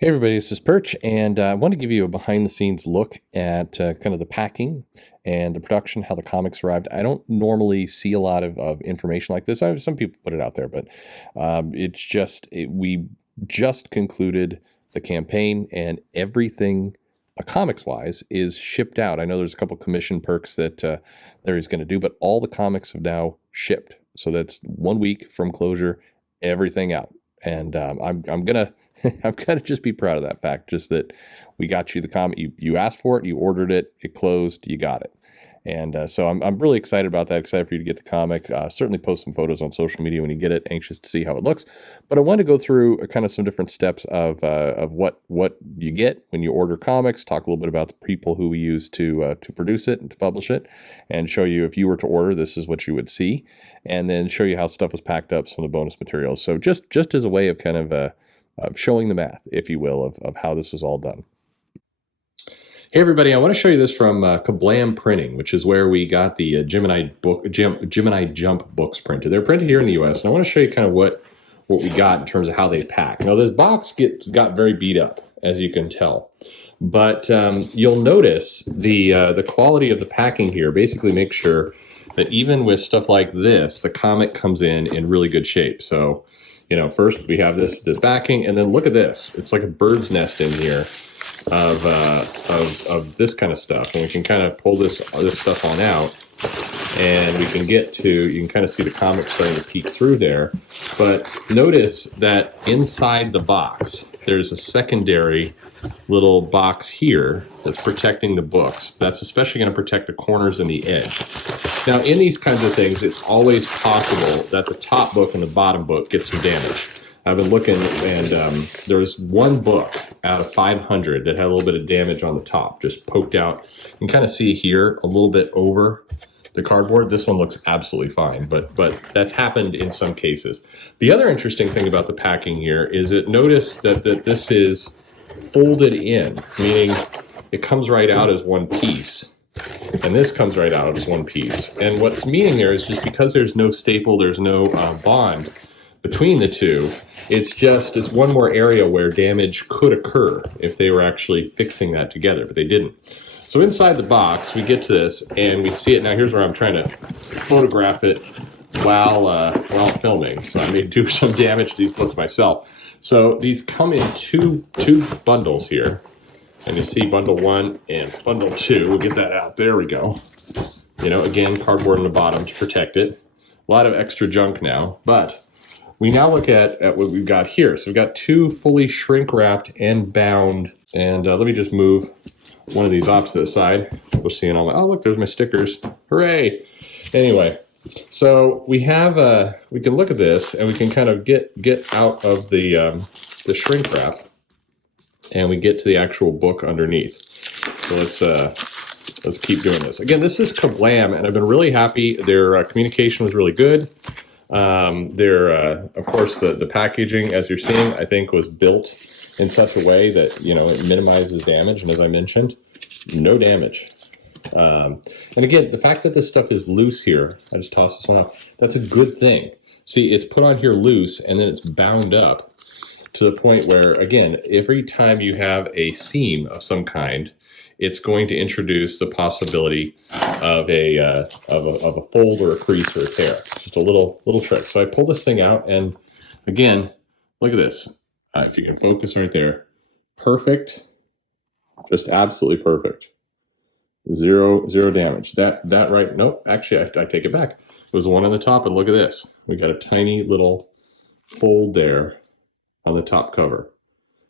Hey everybody, this is Perch, and I want to give you a behind-the-scenes look at kind of the packing and the production, how the comics arrived. I don't normally see a lot of information like this. Some people put it out there, but we just concluded the campaign, and everything comics-wise is shipped out. I know there's a couple commission perks that there is going to do, but all the comics have now shipped. So that's 1 week from closure, everything out. And I'm gonna I'm gonna just be proud of that fact. Just that we got you the comic. You asked for it, you ordered it, it closed, you got it. And so I'm really excited about that. Excited for you to get the comic. Certainly post some photos on social media when you get it. Anxious to see how it looks. But I wanted to go through kind of some different steps of what you get when you order comics. Talk a little bit about the people who we use to produce it and to publish it, and show you if you were to order, this is what you would see, and then show you how stuff was packed up, some of the bonus materials. So just as a way of kind of showing the math, if you will, of how this was all done. Hey everybody, I want to show you this from Kablam Printing, which is where we got the Gemini Jump books printed. They're printed here in the US, and I want to show you kind of what we got in terms of how they pack. Now this box got very beat up, as you can tell. But you'll notice the quality of the packing here basically makes sure that even with stuff like this, the comic comes in really good shape. So, you know, first we have this backing, and then look at this. It's like a bird's nest in here of this kind of stuff, and we can kind of pull this stuff on out, and we can get to, you can kind of see the comic starting to peek through there. But notice that inside the box there's a secondary little box here that's protecting the books. That's especially going to protect the corners and the edge. Now in these kinds of things, it's always possible that the top book and the bottom book get some damage. I've been looking, and there was one book out of 500 that had a little bit of damage on the top, just poked out. You can kind of see here a little bit over the cardboard. This one looks absolutely fine, but that's happened in some cases. The other interesting thing about the packing here is that notice that this is folded in, meaning it comes right out as one piece. And this comes right out as one piece. And what's meaning there is just because there's no staple, there's no bond between the two, it's one more area where damage could occur if they were actually fixing that together, but they didn't. So inside the box, we get to this and we see it. Now here's where I'm trying to photograph it while filming. So I may do some damage to these books myself. So these come in two bundles here. And you see bundle 1 and bundle 2. We'll get that out. There we go. You know, again, cardboard on the bottom to protect it. A lot of extra junk now, but we now look at what we've got here. So we've got 2 fully shrink wrapped and bound. And let me just move one of these off to the side. We're seeing all my, oh look, there's my stickers. Hooray. Anyway, so we have, we can look at this and we can kind of get out of the shrink wrap, and we get to the actual book underneath. So let's keep doing this. Again, this is Kablam, and I've been really happy. Their communication was really good. Of course, the packaging, as you're seeing, I think was built in such a way that, you know, it minimizes damage. And as I mentioned, no damage. And again, the fact that this stuff is loose here, I just tossed this one off, that's a good thing. See, it's put on here loose, and then it's bound up to the point where, again, every time you have a seam of some kind, it's going to introduce the possibility of a fold or a crease or a tear. Just a little trick. So I pull this thing out, and again, look at this. If you can focus right there, perfect, just absolutely perfect. Zero damage. That right? Nope. Actually, I take it back. It was the one on the top, and look at this. We got a tiny little fold there on the top cover.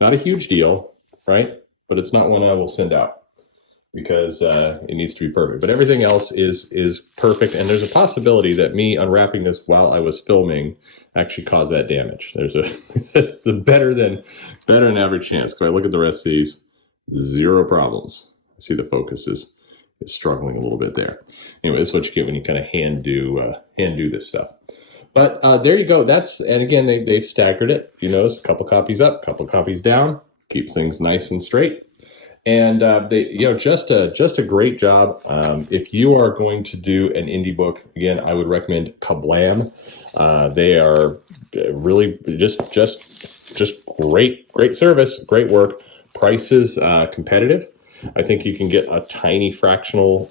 Not a huge deal, right? But it's not one I will send out, because it needs to be perfect. But everything else is perfect, and there's a possibility that me unwrapping this while I was filming actually caused that damage. There's it's a better than average chance. Because I look at the rest of these, zero problems. I see the focus is struggling a little bit there. Anyway, this is what you get when you kind of hand do this stuff. But there you go. And again, they've staggered it. You notice a couple copies up, couple copies down, keeps things nice and straight. And just a great job. If you are going to do an indie book, again, I would recommend Kablam. They are really just just great service, great work. Price is competitive. I think you can get a tiny fractional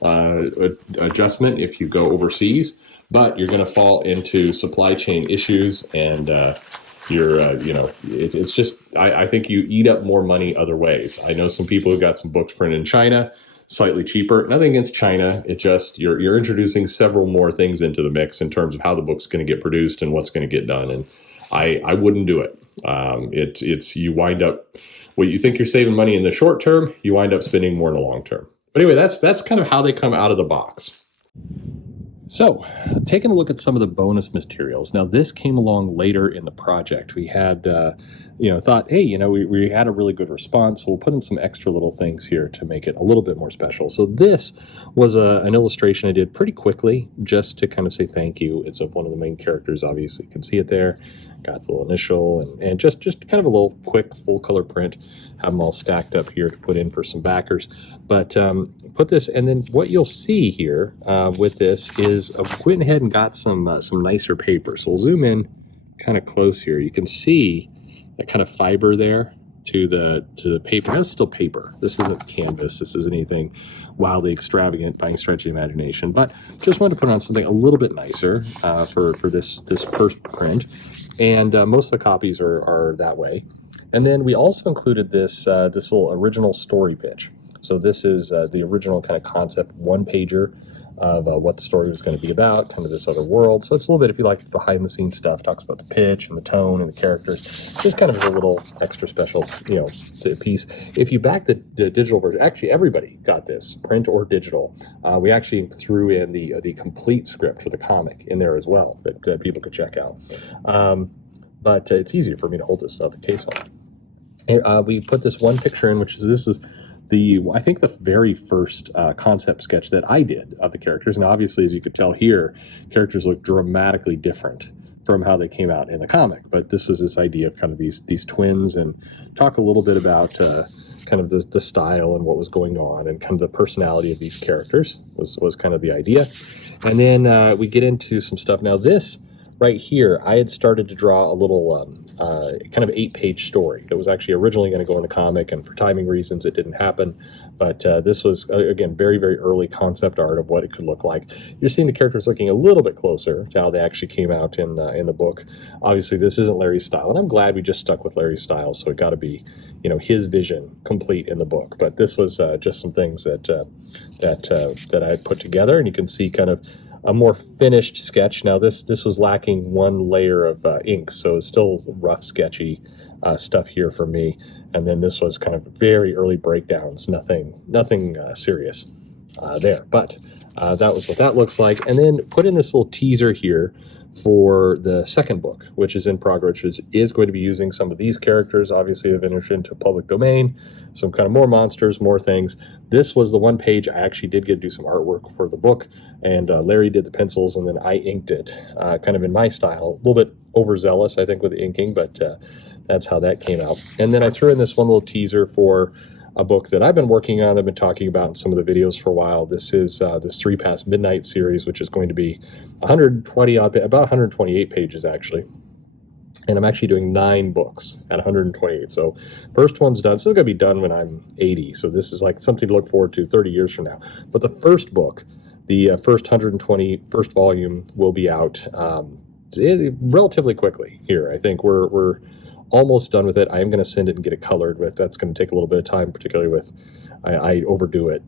adjustment if you go overseas, but you're going to fall into supply chain issues, and it's just, I think you eat up more money other ways. I know some people who got some books printed in China, slightly cheaper. Nothing against China. It just, you're introducing several more things into the mix in terms of how the book's going to get produced and what's going to get done. And I wouldn't do it. It's you wind up, what you think you're saving money in the short term, you wind up spending more in the long term. But anyway, that's kind of how they come out of the box. So, taking a look at some of the bonus materials. Now, this came along later in the project. We had, thought, hey, we had a really good response, so we'll put in some extra little things here to make it a little bit more special. So this was an illustration I did pretty quickly, just to kind of say thank you. It's of one of the main characters, obviously. You can see it there. Got the little initial, and just kind of a little quick full-color print. Have them all stacked up here to put in for some backers. But put this, and then what you'll see here with this is I went ahead and got some nicer paper. So we'll zoom in kind of close here. You can see that kind of fiber there to the paper. That's still paper. This isn't canvas. This isn't anything wildly extravagant by any stretch of the imagination. But just wanted to put on something a little bit nicer for this first print. And most of the copies are that way. And then we also included this little original story pitch. So this is the original kind of concept one-pager of what the story was going to be about, kind of this other world. So it's a little bit, if you like, behind-the-scenes stuff, talks about the pitch and the tone and the characters. Just kind of a little extra special, piece. If you back the digital version, actually everybody got this, print or digital. We actually threw in the complete script for the comic in there as well that people could check out. But it's easier for me to hold this the case on. We put this one picture in, this is I think the very first concept sketch that I did of the characters. And obviously, as you could tell here, characters look dramatically different from how they came out in the comic. But this is this idea of kind of these twins, and talk a little bit about kind of the style and what was going on, and kind of the personality of these characters was kind of the idea. And then we get into some stuff. Now this right here, I had started to draw a little kind of 8-page story that was actually originally going to go in the comic, and for timing reasons it didn't happen. But this was, again, very, very early concept art of what it could look like. You're seeing the characters looking a little bit closer to how they actually came out in the book. Obviously, this isn't Larry's style, and I'm glad we just stuck with Larry's style, so it got to be, his vision complete in the book. But this was just some things that I had put together, and you can see kind of a more finished sketch. Now this was lacking one layer of ink, so it's still rough, sketchy stuff here for me. And then this was kind of very early breakdowns, nothing serious there. But that was what that looks like. And then put in this little teaser here for the second book, which is in progress, which is going to be using some of these characters. Obviously, they've entered into public domain, some kind of more monsters, more things. This was the one page I actually did get to do some artwork for the book, and Larry did the pencils, and then I inked it kind of in my style. A little bit overzealous, I think, with the inking, but that's how that came out. And then I threw in this one little teaser for a book that I've been working on, I've been talking about in some of the videos for a while. This is this 3 Past Midnight series, which is going to be about 128 pages, actually. And I'm actually doing 9 books at 128. So first one's done. So it's going to be done when I'm 80. So this is like something to look forward to 30 years from now. But the first book, the first first volume, will be out relatively quickly here. I think we're almost done with it. I am going to send it and get it colored, but that's going to take a little bit of time, particularly with I overdo it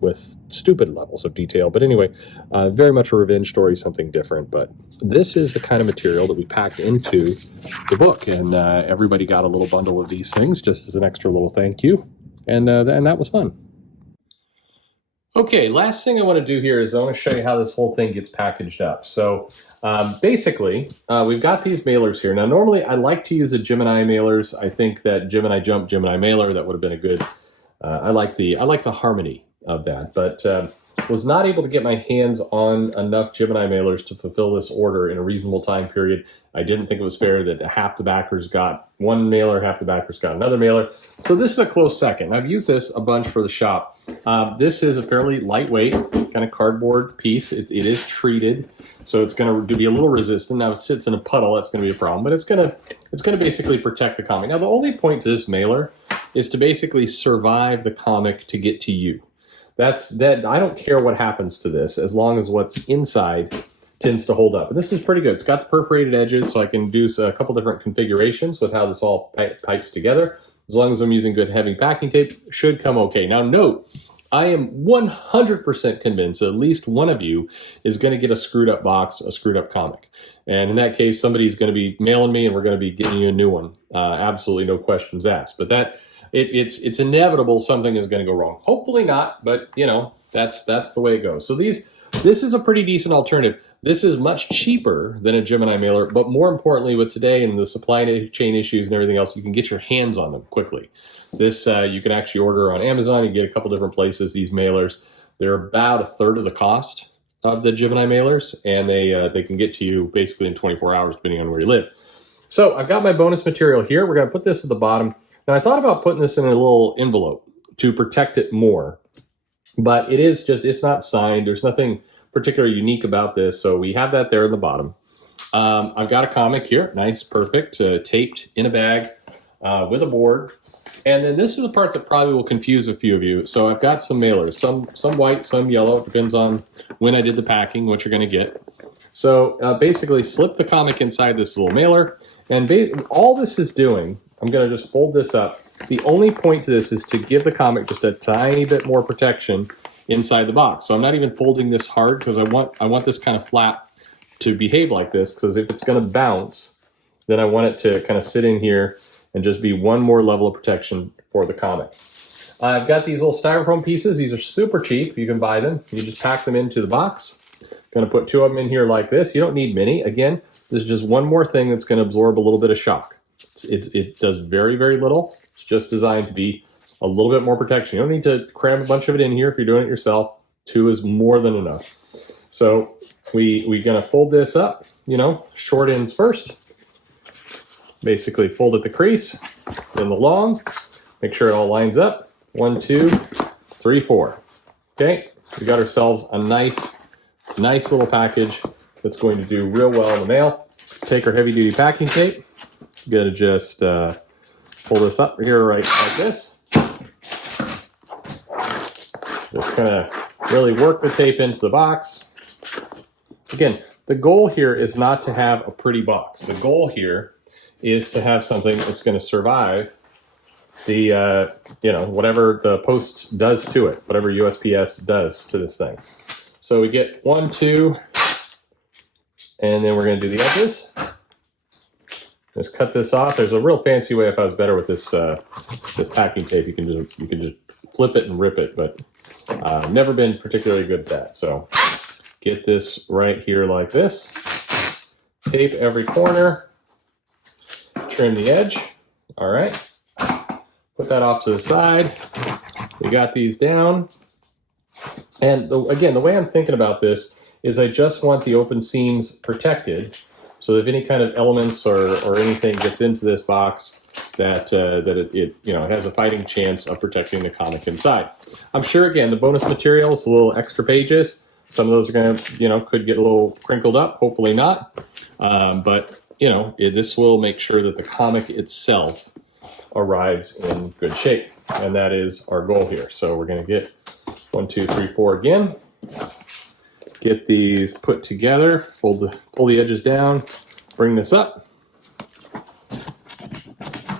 with stupid levels of detail. But anyway, very much a revenge story, something different. But this is the kind of material that we packed into the book, and everybody got a little bundle of these things just as an extra little thank you, and that was fun. Okay, last thing I want to do here is I want to show you how this whole thing gets packaged up. So basically, we've got these mailers here. Now, normally I like to use the Gemini mailers. I think that Gemini Jump, Gemini mailer, that would have been a good, I like the harmony of that, but was not able to get my hands on enough Gemini mailers to fulfill this order in a reasonable time period. I didn't think it was fair that half the backers got one mailer, half the backers got another mailer. So this is a close second. I've used this a bunch for the shop. This is a fairly lightweight kind of cardboard piece. It is treated, so it's going to be a little resistant. Now, if it sits in a puddle, that's going to be a problem, but it's going to basically protect the comic. Now, the only point to this mailer is to basically survive the comic to get to you. That's that. I don't care what happens to this as long as what's inside tends to hold up. And this is pretty good. It's got the perforated edges, so I can do a couple different configurations with how this all pipes together. As long as I'm using good heavy packing tape, should come okay. Now note, I am 100% convinced at least one of you is going to get a screwed up box, a screwed up comic. And in that case, somebody's going to be mailing me and we're going to be getting you a new one. Absolutely no questions asked. But it's inevitable something is going to go wrong. Hopefully not, but you know, that's the way it goes. So this is a pretty decent alternative. This is much cheaper than a Gemini mailer, but more importantly with today and the supply chain issues and everything else, you can get your hands on them quickly. This you can actually order on Amazon. You get a couple different places, these mailers. They're about a third of the cost of the Gemini mailers, and they can get to you basically in 24 hours depending on where you live. So I've got my bonus material here. We're going to put this at the bottom. Now I thought about putting this in a little envelope to protect it more, but it's not signed. There's nothing particularly unique about this, so we have that there in the bottom. I've got a comic here, nice, perfect, taped in a bag with a board. And then this is the part that probably will confuse a few of you. So I've got some mailers, some white, some yellow. It depends on when I did the packing, what you're going to get. So basically slip the comic inside this little mailer. And all this is doing, I'm going to just fold this up. The only point to this is to give the comic just a tiny bit more protection inside the box. So I'm not even folding this hard because I want this kind of flap to behave like this, because if it's going to bounce, then I want it to kind of sit in here and just be one more level of protection for the comic. I've got these little styrofoam pieces. These are super cheap. You can buy them. You just pack them into the box. Going to put 2 of them in here like this. You don't need many. Again, this is just one more thing that's going to absorb a little bit of shock. It does very, very little. It's just designed to be a little bit more protection. You don't need to cram a bunch of it in here if you're doing it yourself. 2 is more than enough. So we're going to fold this up, short ends first. Basically fold at the crease, then the long, make sure it all lines up. 1, 2, 3, 4. Okay, we got ourselves a nice little package that's going to do real well in the mail. Take our heavy duty packing tape. We're gonna just pull this up here right like this. Just kind of really work the tape into the box. Again, the goal here is not to have a pretty box. The goal here is to have something that's going to survive the, whatever the post does to it, whatever USPS does to this thing. So we get 1, 2, and then we're going to do the edges. Just cut this off. There's a real fancy way. If I was better with this this packing tape, you can just flip it and rip it, but never been particularly good at that. So get this right here like this. Tape every corner. Trim the edge. All right. Put that off to the side. We got these down. And again, the way I'm thinking about this is I just want the open seams protected, so that if any kind of elements or anything gets into this box, that it has a fighting chance of protecting the comic inside. I'm sure, again, the bonus material is a little extra pages. Some of those are going to, could get a little crinkled up. Hopefully not. But this will make sure that the comic itself arrives in good shape. And that is our goal here. So we're going to get 1, 2, 3, 4 again. Get these put together. Pull the edges down. Bring this up.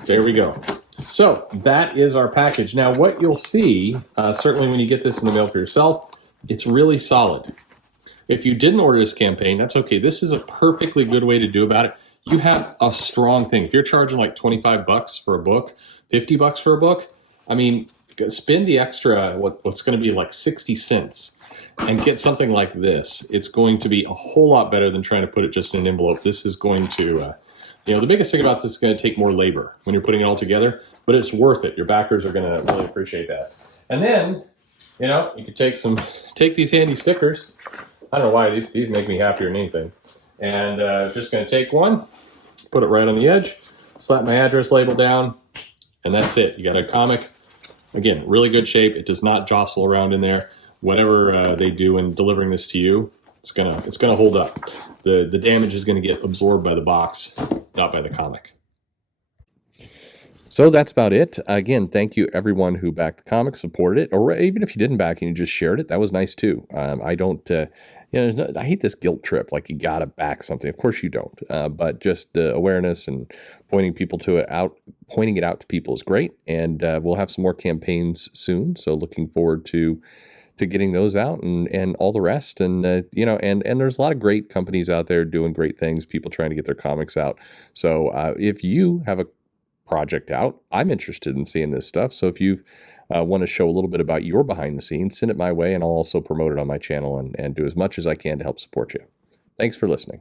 There we go. So that is our package. Now what you'll see, certainly when you get this in the mail for yourself, it's really solid. If you didn't order this campaign, that's okay. This is a perfectly good way to do about it. You have a strong thing. If you're charging like $25 for a book, $50 for a book, I mean, spend the extra, what's going to be like 60 cents and get something like this. It's going to be a whole lot better than trying to put it just in an envelope. This is going to, the biggest thing about this is going to take more labor when you're putting it all together, but it's worth it. Your backers are going to really appreciate that. And then, you could take these handy stickers. I don't know why, these make me happier than anything. And just going to take one, put it right on the edge, slap my address label down, and that's it. You got a comic. Again, really good shape. It does not jostle around in there. whatever they do in delivering this to you, it's gonna hold up. The damage is gonna get absorbed by the box, not by the comic. So that's about it. Again, thank you everyone who backed the comic, supported it, or even if you didn't back and you just shared it, that was nice too. I don't, I hate this guilt trip. Like you gotta back something. Of course you don't, but just awareness and pointing it out to people is great. And we'll have some more campaigns soon. So looking forward to getting those out and all the rest. And, and there's a lot of great companies out there doing great things, people trying to get their comics out. So if you have a project out, I'm interested in seeing this stuff. So if you want to show a little bit about your behind the scenes, send it my way and I'll also promote it on my channel and do as much as I can to help support you. Thanks for listening.